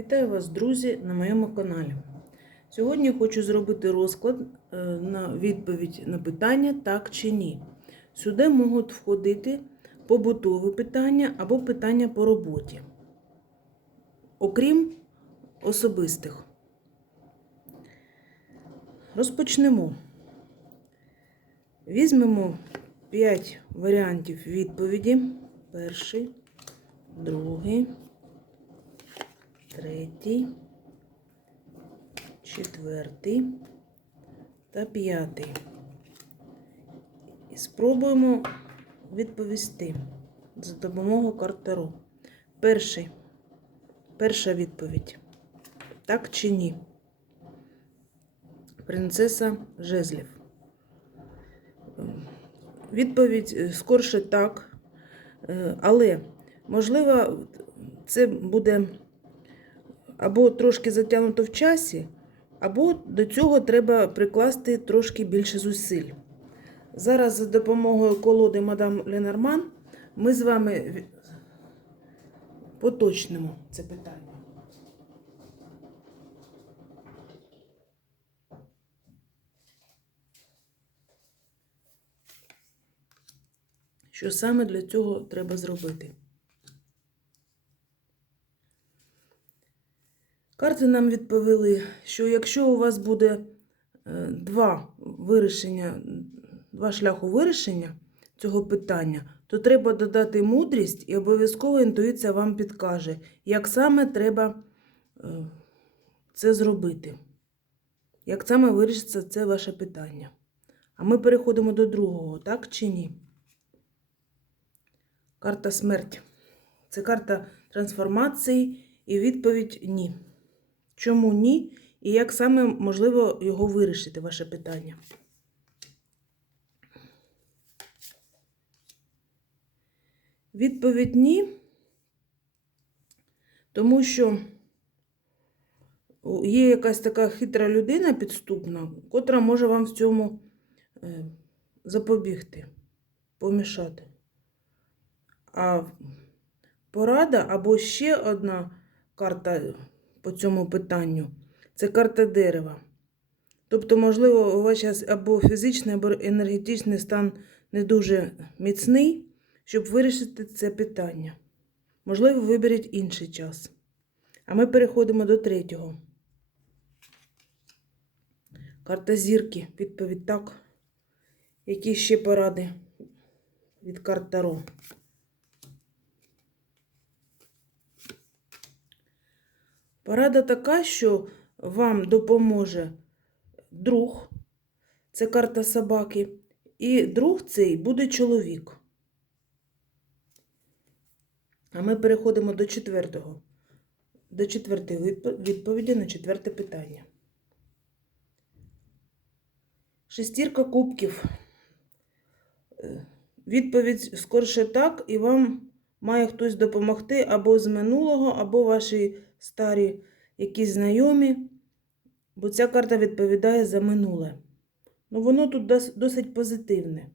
Вітаю вас, друзі, на моєму каналі. Сьогодні хочу зробити розклад е, на відповідь на питання так чи ні. Сюди можуть входити побутові питання або питання по роботі, окрім особистих. Розпочнемо. Візьмемо 5 варіантів відповіді. Перший, другий третій, четвертий та п'ятий. І спробуємо відповісти за допомогою карт Таро. Перший. Перша відповідь. Так чи ні? Принцеса Жезлів. Відповідь е, скорше так, Е, але можливо, це буде або трошки затягнуто в часі, або до цього треба прикласти трошки більше зусиль. Зараз за допомогою колоди мадам Ленорман ми з вами поточнимо це питання. Що саме для цього треба зробити? Карти нам відповіли, що якщо у вас буде е, два вирішення, два шляху вирішення цього питання, то треба додати мудрість і обов'язково інтуїція вам підкаже, як саме треба е, це зробити. Як саме вирішиться це ваше питання. А ми переходимо до другого, так чи ні? Карта смерть. Це карта трансформації і відповідь ні. Чому ні? І як саме можливо його вирішити, ваше питання? Відповідь ні. Тому що є якась така хитра людина підступна, котра може вам в цьому е, запобігти, помішати. А порада або ще одна карта по цьому питанню це карта дерева. Тобто, можливо, у вас зараз або фізичний, або енергетичний стан не дуже міцний, щоб вирішити це питання. Можливо, виберіть інший час. А ми переходимо до третього. Карта зірки. Відповідь так. Які ще поради від карт Таро? Порада така, що вам допоможе друг, це карта собаки, і друг цей буде чоловік. А ми переходимо до четвертого. До четвертої відповіді на четверте питання. Шестірка кубків. Е, Відповідь скорше так, і вам має хтось допомогти або з минулого, або ваші старі якісь знайомі, бо ця карта відповідає за минуле. Ну, воно тут досить позитивне.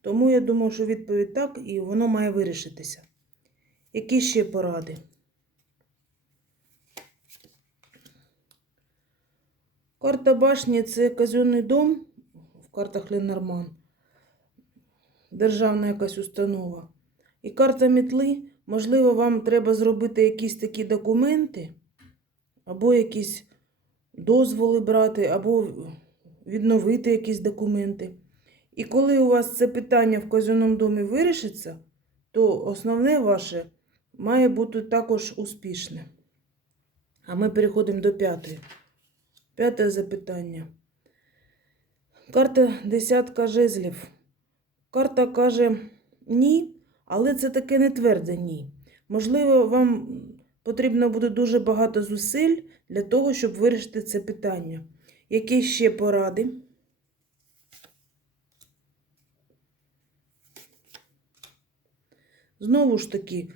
Тому я думаю, що відповідь так, і воно має вирішитися. Які ще поради? Карта башні це казенний дом в картах Ленорман. Державна якась установа. І карта мітли, можливо, вам треба зробити якісь такі документи, або якісь дозволи брати, або відновити якісь документи. І коли у вас це питання в казенному домі вирішиться, то основне ваше має бути також успішне. А ми переходимо до п'ятої. П'яте запитання. Карта десятка жезлів. Карта каже ні, але це таке не тверде ні. Можливо, вам потрібно буде дуже багато зусиль для того, щоб вирішити це питання. Які ще поради? Знову ж таки,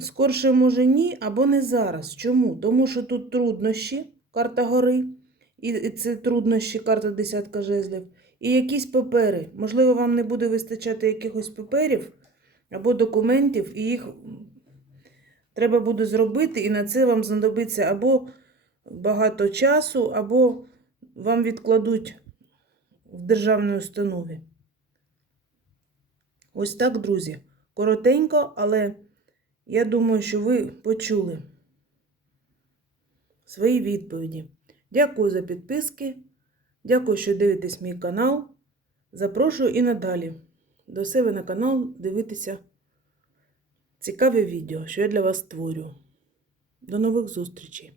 скорше може ні, або не зараз. Чому? Тому що тут труднощі, карта гори, і це труднощі, карта десятка жезлів, і якісь папери. Можливо, вам не буде вистачати якихось паперів або документів, і їх треба буде зробити, і на це вам знадобиться або багато часу, або вам відкладуть в державній установі. Ось так, друзі. Коротенько, але я думаю, що ви почули свої відповіді. Дякую за підписки. Дякую, що дивитесь мій канал. Запрошую і надалі до себе на канал дивитися цікаві відео, що я для вас створю. До нових зустрічей!